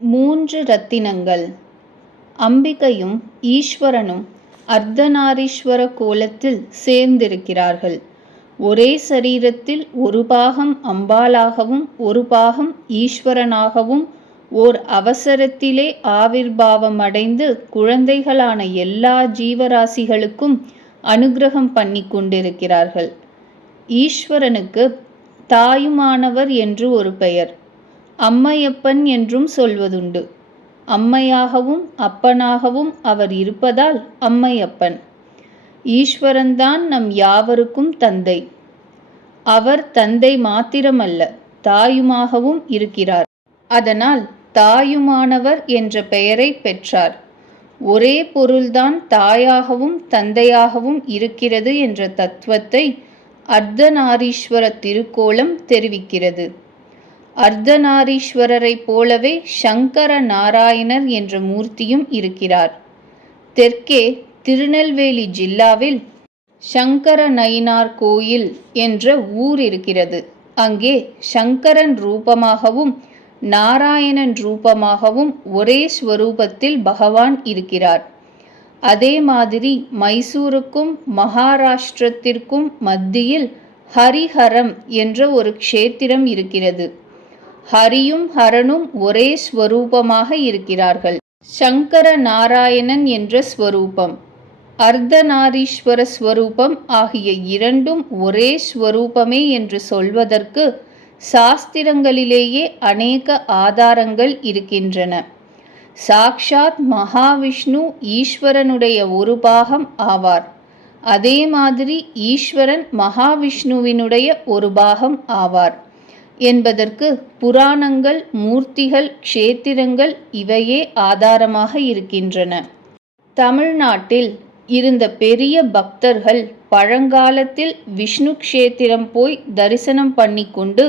மூன்று ரத்தினங்கள். அம்பிகையும் ஈஸ்வரனும் அர்த்தநாரீஸ்வர கோலத்தில் சேர்ந்திருக்கிறார்கள். ஒரே சரீரத்தில் ஒரு பாகம் அம்பாளாகவும் ஒரு பாகம் ஈஸ்வரனாகவும் ஓர் அவசரத்திலே ஆவிர்பாவமடைந்து குழந்தைகளான எல்லா ஜீவராசிகளுக்கும் அனுக்கிரகம் பண்ணி கொண்டிருக்கிறார்கள். ஈஸ்வரனுக்கு தாயுமானவர் என்று ஒரு பெயர். அம்மையப்பன் என்றும் சொல்வதுண்டு. அம்மையாகவும் அப்பனாகவும் அவர் இருப்பதால் அம்மையப்பன். ஈஸ்வரன்தான் நம் யாவருக்கும் தந்தை. அவர் தந்தை மாத்திரமல்ல, தாயுமாகவும் இருக்கிறார். அதனால் தாயுமானவர் என்ற பெயரை பெற்றார். ஒரே பொருள்தான் தாயாகவும் தந்தையாகவும் இருக்கிறது என்ற தத்துவத்தை அர்த்தநாரீஸ்வர திருக்கோலம் தெரிவிக்கிறது. அர்த்தநாரீஸ்வரரை போலவே சங்கர நாராயணர் என்ற மூர்த்தியும் இருக்கிறார். தெற்கே திருநெல்வேலி ஜில்லாவில் சங்கர நயினார் கோயில் என்ற ஊர் இருக்கிறது. அங்கே சங்கரன் ரூபமாகவும் நாராயணன் ரூபமாகவும் ஒரே ஸ்வரூபத்தில் பகவான் இருக்கிறார். அதே மாதிரி மைசூருக்கும் மகாராஷ்டிரத்திற்கும் மத்தியில் ஹரிஹரம் என்ற ஒரு க்ஷேத்திரம் இருக்கிறது. ஹரியும் ஹரனும் ஒரே ஸ்வரூபமாக இருக்கிறார்கள். சங்கர நாராயணன் என்ற ஸ்வரூபம், அர்த்தநாரீஸ்வர ஸ்வரூபம் ஆகிய இரண்டும் ஒரே ஸ்வரூபமே என்று சொல்வதற்கு சாஸ்திரங்களிலேயே அநேக ஆதாரங்கள் இருக்கின்றன. சாக்ஷாத் மகாவிஷ்ணு ஈஸ்வரனுடைய ஒரு பாகம் ஆவார். அதே மாதிரி ஈஸ்வரன் மகாவிஷ்ணுவினுடைய ஒரு பாகம் ஆவார் என்பதற்கு புராணங்கள், மூர்த்திகள், க்ஷேத்திரங்கள் இவையே ஆதாரமாக இருக்கின்றன. தமிழ்நாட்டில் இருந்த பெரிய பக்தர்கள் பழங்காலத்தில் விஷ்ணு க்ஷேத்திரம் போய் தரிசனம் பண்ணி கொண்டு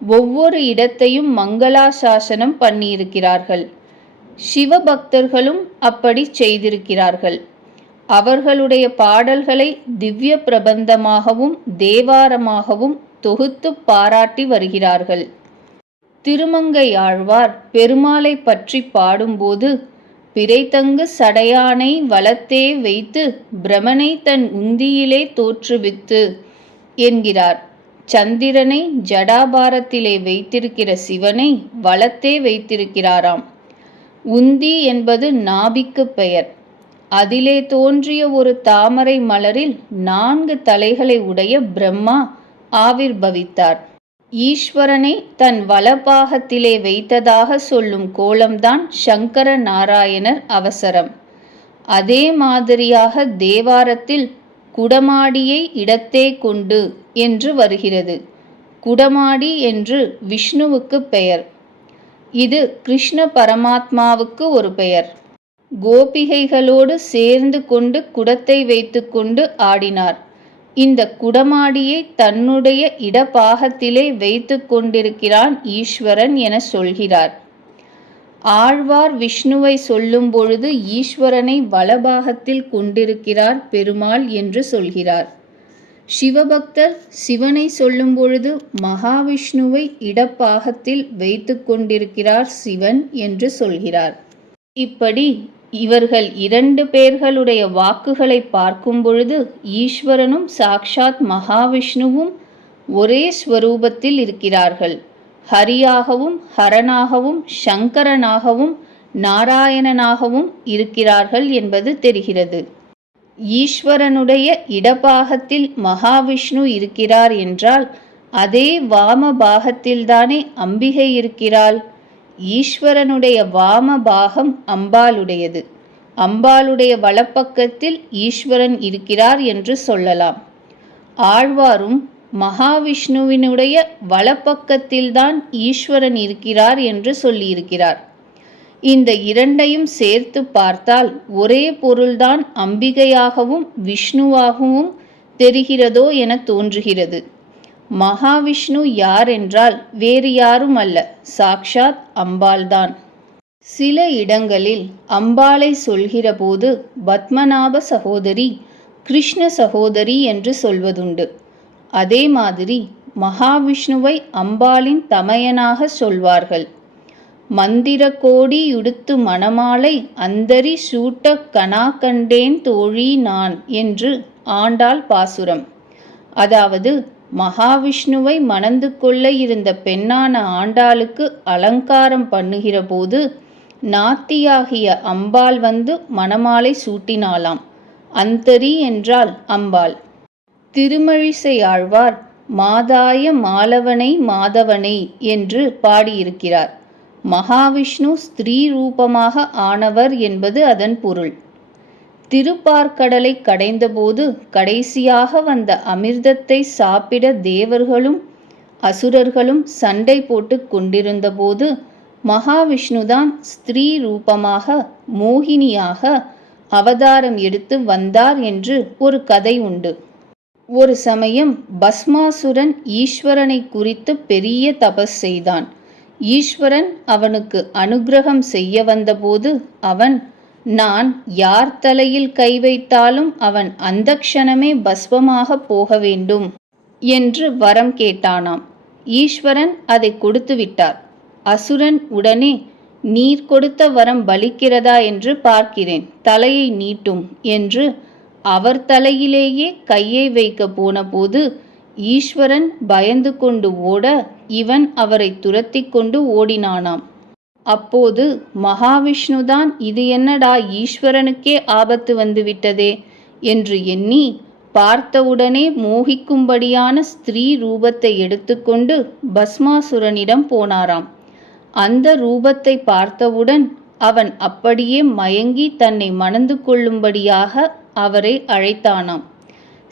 ஒவ்வொரு இடத்தையும் மங்களாசாசனம் பண்ணியிருக்கிறார்கள். சிவபக்தர்களும் அப்படி செய்திருக்கிறார்கள். அவர்களுடைய பாடல்களை திவ்ய பிரபந்தமாகவும் தேவாரமாகவும் தொகுத்து பாராட்டி வருகிறார்கள். திருமங்கையாழ்வார் பெருமாளை பற்றி பாடும்போது, பிறைதங்கு சடையானை வலத்தே வைத்து பிரமனை தன் உந்தியிலே தோற்றுவித்து என்கிறார். சந்திரனை ஜடாபாரத்திலே வைத்திருக்கிற சிவனை வலத்தே வைத்திருக்கிறாராம். உந்தி என்பது நாபிக்கு பெயர். அதிலே தோன்றிய ஒரு தாமரை மலரில் 4 தலைகளை உடைய பிரம்மா ஆவிர்பவித்தார். ஈஸ்வரனை தன் வலபாகத்திலே வைத்ததாக சொல்லும் கோலம்தான் சங்கர நாராயணர் அவசரம். அதே மாதிரியாக தேவாரத்தில் குடமாடியை இடத்தே கொண்டு என்று வருகிறது. குடமாடி என்று விஷ்ணுவுக்கு பெயர். இது கிருஷ்ண பரமாத்மாவுக்கு ஒரு பெயர். கோபிகைகளோடு சேர்ந்து கொண்டு குடத்தை வைத்து கொண்டு ஆடினார். இந்த குடமாடியை தன்னுடைய இடபாகத்திலே வைத்து கொண்டிருக்கிறான் ஈஸ்வரன் என சொல்கிறார். ஆழ்வார் விஷ்ணுவை சொல்லும் பொழுது ஈஸ்வரனை வலபாகத்தில் கொண்டிருக்கிறார் பெருமாள் என்று சொல்கிறார். சிவபக்தர் சிவனை சொல்லும் பொழுது மகாவிஷ்ணுவை இடப்பாகத்தில் வைத்து கொண்டிருக்கிறார் சிவன் என்று சொல்கிறார். இப்படி இவர்கள் 2 பேர்களுடைய வாக்குகளை பார்க்கும் பொழுது ஈஸ்வரனும் சாக்ஷாத் மகாவிஷ்ணுவும் ஒரே ஸ்வரூபத்தில் இருக்கிறார்கள். ஹரியாகவும் ஹரனாகவும் சங்கரனாகவும் நாராயணனாகவும் இருக்கிறார்கள் என்பது தெரிகிறது. ஈஸ்வரனுடைய இடபாகத்தில் மகாவிஷ்ணு இருக்கிறார் என்றால் அதே வாம பாகத்தில்தானே அம்பிகை இருக்கிறாள். ஈஸ்வரனுடைய வாம பாகம் அம்பாளுடையது. அம்பாளுடைய வலப்பக்கத்தில் ஈஸ்வரன் இருக்கிறார் என்று சொல்லலாம். ஆழ்வாரும் மகாவிஷ்ணுவினுடைய வலப்பக்கத்தில்தான் ஈஸ்வரன் இருக்கிறார் என்று சொல்லியிருக்கிறார். இந்த இரண்டையும் சேர்த்து பார்த்தால் ஒரே பொருள்தான் அம்பிகையாகவும் விஷ்ணுவாகவும் தெரிகிறதோ என தோன்றுகிறது. மகாவிஷ்ணு யார் என்றால் வேறு யாரும் அல்ல, சாக்ஷாத் அம்பாள்தான். சில இடங்களில் அம்பாளை சொல்கிற போது பத்மநாப சகோதரி, கிருஷ்ண சகோதரி என்று சொல்வதுண்டு. அதே மாதிரி மகாவிஷ்ணுவை அம்பாளின் தமையனாக சொல்வார்கள். மந்திர கோடி யுடுத்து மணமாலை அந்தரி சூட்டக் கனா கண்டேன் தோழி நான் என்று ஆண்டாள் பாசுரம். அதாவது மகாவிஷ்ணுவை மணந்து கொள்ள இருந்த பெண்ணான ஆண்டாளுக்கு அலங்காரம் பண்ணுகிற போது நாத்தியாகிய அம்பாள் வந்து மணமாலை சூட்டினாளாம். அந்தரி என்றால் அம்பாள். திருமழிசை ஆழ்வார் மாதாய மாலவனை மாதவனை என்று பாடியிருக்கிறார். மகாவிஷ்ணு ஸ்திரீ ரூபமாக ஆனவர் என்பது அதன் பொருள். திருப்பார்க்கடலை கடைந்தபோது கடைசியாக வந்த அமிர்தத்தை சாப்பிட தேவர்களும் அசுரர்களும் சண்டை போட்டு கொண்டிருந்தபோது மகாவிஷ்ணுதான் ஸ்திரீ ரூபமாக மோகினியாக அவதாரம் எடுத்து வந்தார் என்று ஒரு கதை உண்டு. ஒரு சமயம் பஸ்மாசுரன் ஈஸ்வரனை குறித்து பெரிய தபஸ் செய்தான். ஈஸ்வரன் அவனுக்கு அனுக்கிரகம் செய்ய வந்தபோது அவன், நான் யார் தலையில் கை வைத்தாலும் அவன் அந்த க்ஷணமே பஸ்வமாக போக வேண்டும் என்று வரம் கேட்டானாம். ஈஸ்வரன் அதை கொடுத்து விட்டார். அசுரன் உடனே, நீர் கொடுத்த வரம் பலிக்கிறதா என்று பார்க்கிறேன், தலையை நீட்டும் என்று அவர் தலையிலேயே கையை வைக்க போன போது ஈஸ்வரன் பயந்து கொண்டு ஓட இவன் அவரை துரத்தி கொண்டு ஓடினானாம். அப்போது மகாவிஷ்ணுதான் இது என்னடா ஈஸ்வரனுக்கே ஆபத்து வந்து விட்டதே என்று எண்ணி பார்த்தவுடனே மோகிக்கும்படியான ஸ்திரீ ரூபத்தை எடுத்துக்கொண்டு பஸ்மாசுரனிடம் போனாராம். அந்த ரூபத்தை பார்த்தவுடன் அவன் அப்படியே மயங்கி தன்னை மணந்து கொள்ளும்படியாக அவரை அழைத்தானாம்.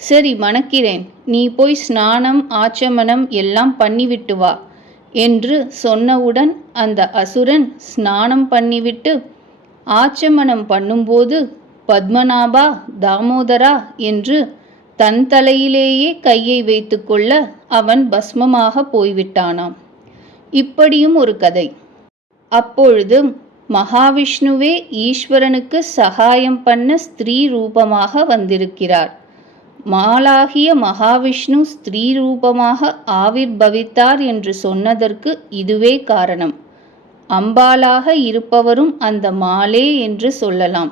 சரி, மணக்கிறேன், நீ போய் ஸ்நானம் ஆச்சமனம் எல்லாம் பண்ணிவிட்டு வா என்று சொன்னவுடன் அந்த அசுரன் ஸ்நானம் பண்ணிவிட்டு ஆச்சமனம் பண்ணும்போது பத்மநாபா தாமோதரா என்று தன் தலையிலேயே கையை வைத்து கொள்ள அவன் பஸ்மமாக போய்விட்டானாம். இப்படியும் ஒரு கதை. அப்பொழுது மகாவிஷ்ணுவே ஈஸ்வரனுக்கு சகாயம் பண்ண ஸ்திரீ ரூபமாக வந்திருக்கிறார். மாலாகிய மகாவிஷ்ணு ஸ்திரீ ரூபமாக ஆவிர்பவித்தார் என்று சொன்னதற்கு இதுவே காரணம். அம்பாளாக இருப்பவரும் அந்த மாலே என்று சொல்லலாம்.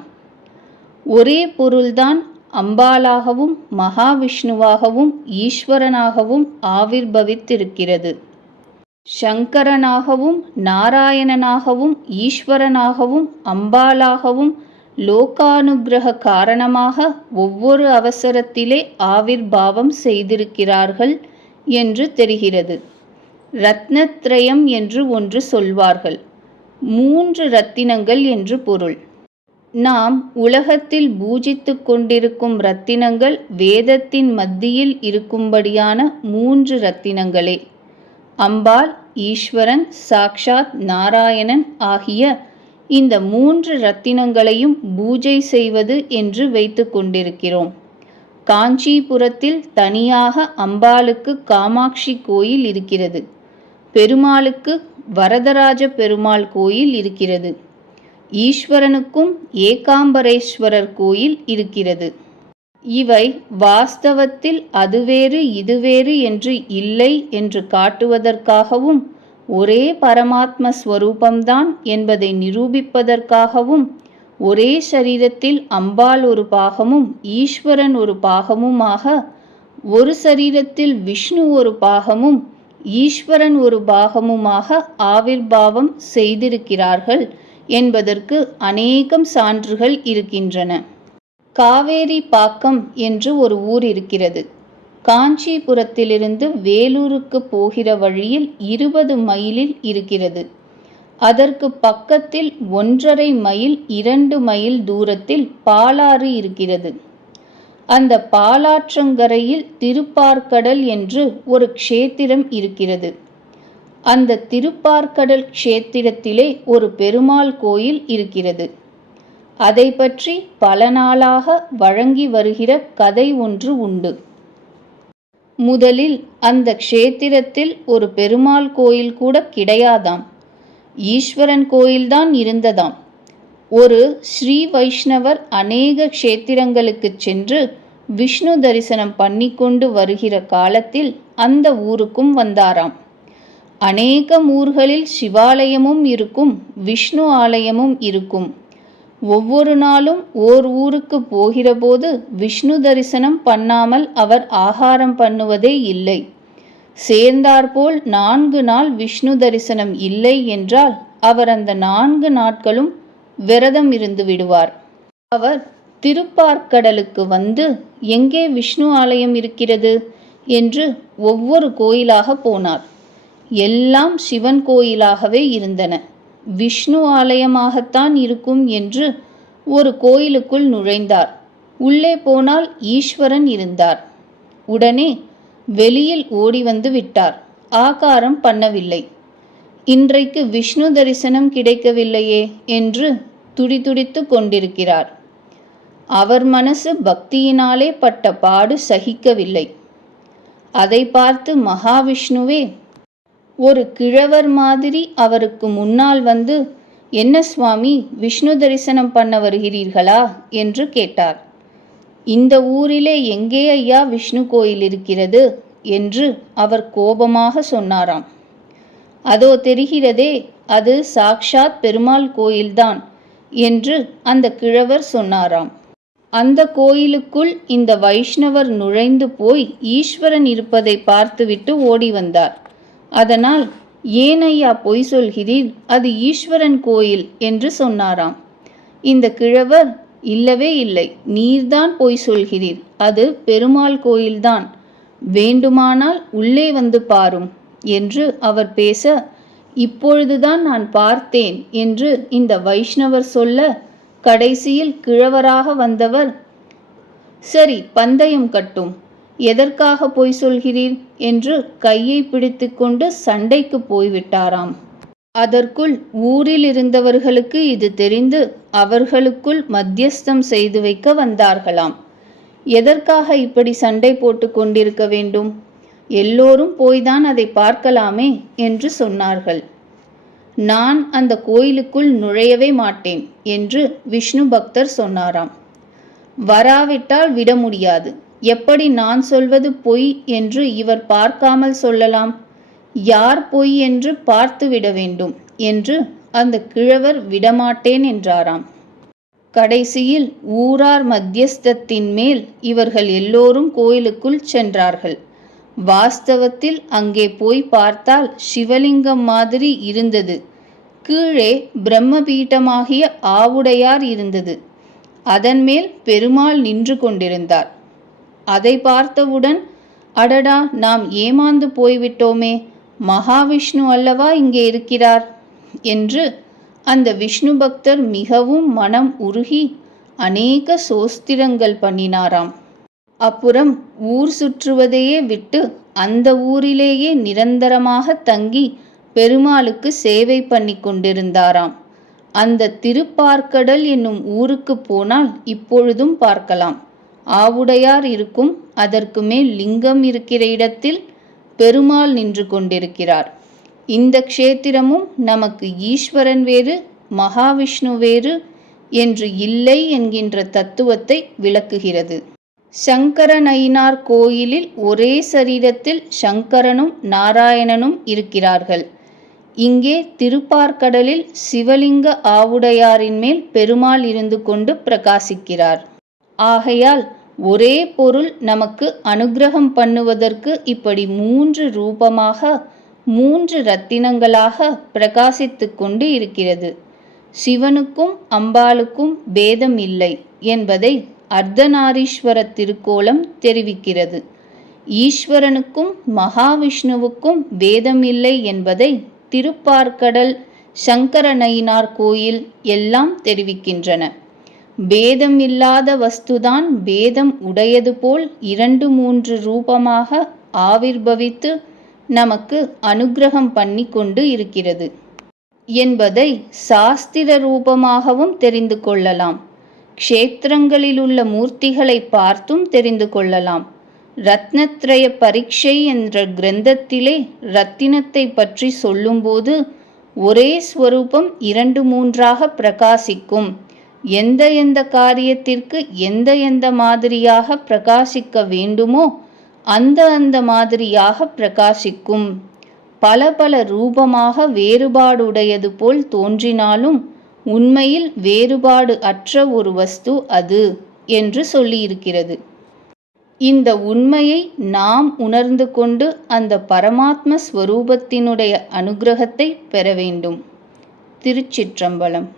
ஒரே பொருள்தான் அம்பாளாகவும் மகாவிஷ்ணுவாகவும் ஈஸ்வரனாகவும் ஆவிர்பவித்திருக்கிறது. சங்கரனாகவும் நாராயணனாகவும் ஈஸ்வரனாகவும் அம்பாளாகவும் லோகானுக்கிரக காரணமாக ஒவ்வொரு அவசரத்திலே ஆவிர்பாவம் செய்திருக்கிறார்கள் என்று தெரிகிறது. ரத்னத்ரயம் என்று ஒன்று சொல்வார்கள். 3 ரத்தினங்கள் என்று பொருள். நாம் உலகத்தில் பூஜித்து கொண்டிருக்கும் ரத்தினங்கள் வேதத்தின் மத்தியில் இருக்கும்படியான 3 ரத்தினங்களே. அம்பாள், ஈஸ்வரன், சாக்ஷாத் நாராயணன் ஆகிய இந்த 3 ரத்தினங்களையும் பூஜை செய்வது என்று வைத்து கொண்டிருக்கிறோம். காஞ்சிபுரத்தில் தனியாக அம்பாளுக்கு காமாட்சி கோயில் இருக்கிறது. பெருமாளுக்கு வரதராஜ பெருமாள் கோயில் இருக்கிறது. ஈஸ்வரனுக்கும் ஏகாம்பரேஸ்வரர் கோயில் இருக்கிறது. இவை வாஸ்தவத்தில் அதுவேறு இதுவேறு என்று இல்லை என்று காட்டுவதற்காகவும் ஒரே பரமாத்ம ஸ்வரூபம்தான் என்பதை நிரூபிப்பதற்காகவும் ஒரே சரீரத்தில் அம்பாள் ஒரு பாகமும் ஈஸ்வரன் ஒரு பாகமுமாக, ஒரு சரீரத்தில் விஷ்ணு ஒரு பாகமும் ஈஸ்வரன் ஒரு பாகமுமாக ஆவிர்பாவம் செய்திருக்கிறார்கள் என்பதற்கு அநேகம் சான்றுகள் இருக்கின்றன. காவேரி பாக்கம் என்று ஒரு ஊர் இருக்கிறது. காஞ்சிபுரத்திலிருந்து வேலூருக்கு போகிற வழியில் 20 மைலில் இருக்கிறது. அதற்கு பக்கத்தில் 1.5 மைல் 2 மைல் தூரத்தில் பாலாறு இருக்கிறது. அந்த பாலாற்றங்கரையில் திருப்பார்க்கடல் என்று ஒரு க்ஷேத்திரம் இருக்கிறது. அந்த திருப்பார்க்கடல் க்ஷேத்திரத்திலே ஒரு பெருமாள் கோயில் இருக்கிறது. அதை பற்றி பல நாளாக வழங்கி வருகிற கதை ஒன்று உண்டு. முதலில் அந்த க்ஷேத்திரத்தில் ஒரு பெருமாள் கோயில் கூட கிடையாதாம். ஈஸ்வரன் கோயில்தான் இருந்ததாம். ஒரு ஸ்ரீ வைஷ்ணவர் அநேக க்ஷேத்திரங்களுக்கு சென்று விஷ்ணு தரிசனம் பண்ணிக்கொண்டு வருகிற காலத்தில் அந்த ஊருக்கும் வந்தாராம். அநேக ஊர்களில் சிவாலயமும் இருக்கும், விஷ்ணு ஆலயமும் இருக்கும். ஒவ்வொரு நாளும் ஓர் ஊருக்கு போகிறபோது விஷ்ணு தரிசனம் பண்ணாமல் அவர் ஆகாரம் பண்ணுவதே இல்லை. சேர்ந்தாற்போல் 4 நாள் விஷ்ணு தரிசனம் இல்லை என்றால் அவர் அந்த 4 நாட்களும் விரதம் இருந்து விடுவார். அவர் திருப்பார்க்கடலுக்கு வந்து எங்கே விஷ்ணு ஆலயம் இருக்கிறது என்று ஒவ்வொரு கோயிலாக போனார். எல்லாம் சிவன் கோயிலாகவே இருந்தன. விஷ்ணு ஆலயமாகத்தான் இருக்கும் என்று ஒரு கோயிலுக்குள் நுழைந்தார். உள்ளே போனால் ஈஸ்வரன் இருந்தார். உடனே வெளியில் ஓடி வந்து விட்டார். ஆகாரம் பண்ணவில்லை. இன்றைக்கு விஷ்ணு தரிசனம் கிடைக்கவில்லையே என்று துடிதுடித்து கொண்டிருக்கிறார். அவர் மனசு பக்தியினாலே பட்ட பாடு சகிக்கவில்லை. அதை பார்த்து மகாவிஷ்ணுவே ஒரு கிழவர் மாதிரி அவருக்கு முன்னால் வந்து, என்ன சுவாமி, விஷ்ணு தரிசனம் பண்ண வருகிறீர்களா என்று கேட்டார். இந்த ஊரிலே எங்கே ஐயா விஷ்ணு கோயில் இருக்கிறது என்று அவர் கோபமாக சொன்னாராம். அதோ தெரிகிறதே, அது சாக்ஷாத் பெருமாள் கோயில்தான் என்று அந்த கிழவர் சொன்னாராம். அந்த கோயிலுக்குள் இந்த வைஷ்ணவர் நுழைந்து போய் ஈஸ்வரன் இருப்பதை பார்த்துவிட்டு ஓடி வந்தார். அதனால், ஏன் ஐயா பொய் சொல்கிறீர், அது ஈஸ்வரன் கோயில் என்று சொன்னாராம். இந்த கிழவர், இல்லவே இல்லை, நீர்தான் பொய் சொல்கிறீர், அது பெருமாள் கோயில்தான், வேண்டுமானால் உள்ளே வந்து பாரும் என்று அவர் பேச, இப்பொழுதுதான் நான் பார்த்தேன் என்று இந்த வைஷ்ணவர் சொல்ல, கடைசியில் கிழவராக வந்தவர், சரி பந்தயம் கட்டும், எதற்காக பொய் சொல்கிறீர் என்று கையை பிடித்து கொண்டு சண்டைக்கு போய்விட்டாராம். அதற்குள் ஊரில் இருந்தவர்களுக்கு இது தெரிந்து அவர்களுக்குள் மத்தியஸ்தம் செய்து வைக்க வந்தார்களாம். எதற்காக இப்படி சண்டை போட்டு கொண்டிருக்க வேண்டும், எல்லோரும் போய்தான் அதை பார்க்கலாமே என்று சொன்னார்கள். நான் அந்த கோயிலுக்குள் நுழையவே மாட்டேன் என்று விஷ்ணு பக்தர் சொன்னாராம். வராவிட்டால் விட முடியாது, எப்படி நான் சொல்வது பொய் என்று இவர் பார்க்காமல் சொல்லலாம், யார் பொய் என்று பார்த்துவிட வேண்டும் என்று அந்த கிழவர் விடமாட்டேன் என்றாராம். கடைசியில் ஊரார் மத்தியஸ்தத்தின் மேல் இவர்கள் எல்லோரும் கோயிலுக்குள் சென்றார்கள். வாஸ்தவத்தில் அங்கே போய் பார்த்தால் சிவலிங்கம் மாதிரி இருந்தது. கீழே பிரம்மபீட்டமாகிய ஆவுடையார் இருந்தது. அதன் மேல் பெருமாள் நின்று கொண்டிருந்தார். அதை பார்த்தவுடன், அடடா, நாம் ஏமாந்து போய்விட்டோமே, மகாவிஷ்ணு அல்லவா இங்கே இருக்கிறார் என்று அந்த விஷ்ணு பக்தர் மிகவும் மனம் உருகி அநேக சோஸ்திரங்கள் பண்ணினாராம். அப்புறம் ஊர் சுற்றுவதையே விட்டு அந்த ஊரிலேயே நிரந்தரமாக தங்கி பெருமாளுக்கு சேவை பண்ணி கொண்டிருந்தாராம். அந்த திருப்பார்க்கடல் என்னும் ஊருக்கு போனால் இப்பொழுதும் பார்க்கலாம். ஆவுடையார் இருக்கும், அதற்கு மேல் லிங்கம் இருக்கிற இடத்தில் பெருமாள் நின்று கொண்டிருக்கிறார். இந்த க்ஷேத்திரமும் நமக்கு ஈஸ்வரன் வேறு மகாவிஷ்ணு வேறு என்று இல்லை என்கின்ற தத்துவத்தை விளக்குகிறது. சங்கரநயினார் கோயிலில் ஒரே சரீரத்தில் சங்கரனும் நாராயணனும் இருக்கிறார்கள். இங்கே திருப்பார்க்கடலில் சிவலிங்க ஆவுடையாரின் மேல் பெருமாள் இருந்து கொண்டு பிரகாசிக்கிறார். ஆகையால் ஒரே பொருள் நமக்கு அனுக்கிரகம் பண்ணுவதற்கு இப்படி 3 ரூபமாக 3 ரத்தினங்களாக பிரகாசித்து கொண்டு இருக்கிறது. சிவனுக்கும் அம்பாளுக்கும் பேதம் இல்லை என்பதை அர்த்தநாரீஸ்வர திருக்கோலம் தெரிவிக்கிறது. ஈஸ்வரனுக்கும் மகாவிஷ்ணுவுக்கும் பேதம் இல்லை என்பதை திருப்பார்க்கடல், சங்கரநயினார் கோயில் எல்லாம் தெரிவிக்கின்றன. பேதம் இல்லாத வஸ்துதான் பேதம் உடையது போல் 2-3 ரூபமாக ஆவிர்பவித்து நமக்கு அனுக்கிரகம் பண்ணி கொண்டு இருக்கிறது என்பதை சாஸ்திர ரூபமாகவும் தெரிந்து கொள்ளலாம். க்ஷேத்திரங்களிலுள்ள மூர்த்திகளை பார்த்தும் தெரிந்து கொள்ளலாம். ரத்னத்ரய பரீட்சை என்ற கிரந்தத்திலே ரத்தினத்தை பற்றி சொல்லும்போது ஒரே ஸ்வரூபம் 2-3ஆக பிரகாசிக்கும், எந்த காரியத்திற்கு எந்த மாதிரியாக பிரகாசிக்க வேண்டுமோ அந்த மாதிரியாக பிரகாசிக்கும். பல பல ரூபமாக வேறுபாடுடையது போல் தோன்றினாலும் உண்மையில் வேறுபாடு அற்ற ஒரு வஸ்து அது என்று சொல்லியிருக்கிறது. இந்த உண்மையை நாம் உணர்ந்து கொண்டு அந்த பரமாத்ம ஸ்வரூபத்தினுடைய அனுக்கிரகத்தை பெற வேண்டும். திருச்சிற்றம்பலம்.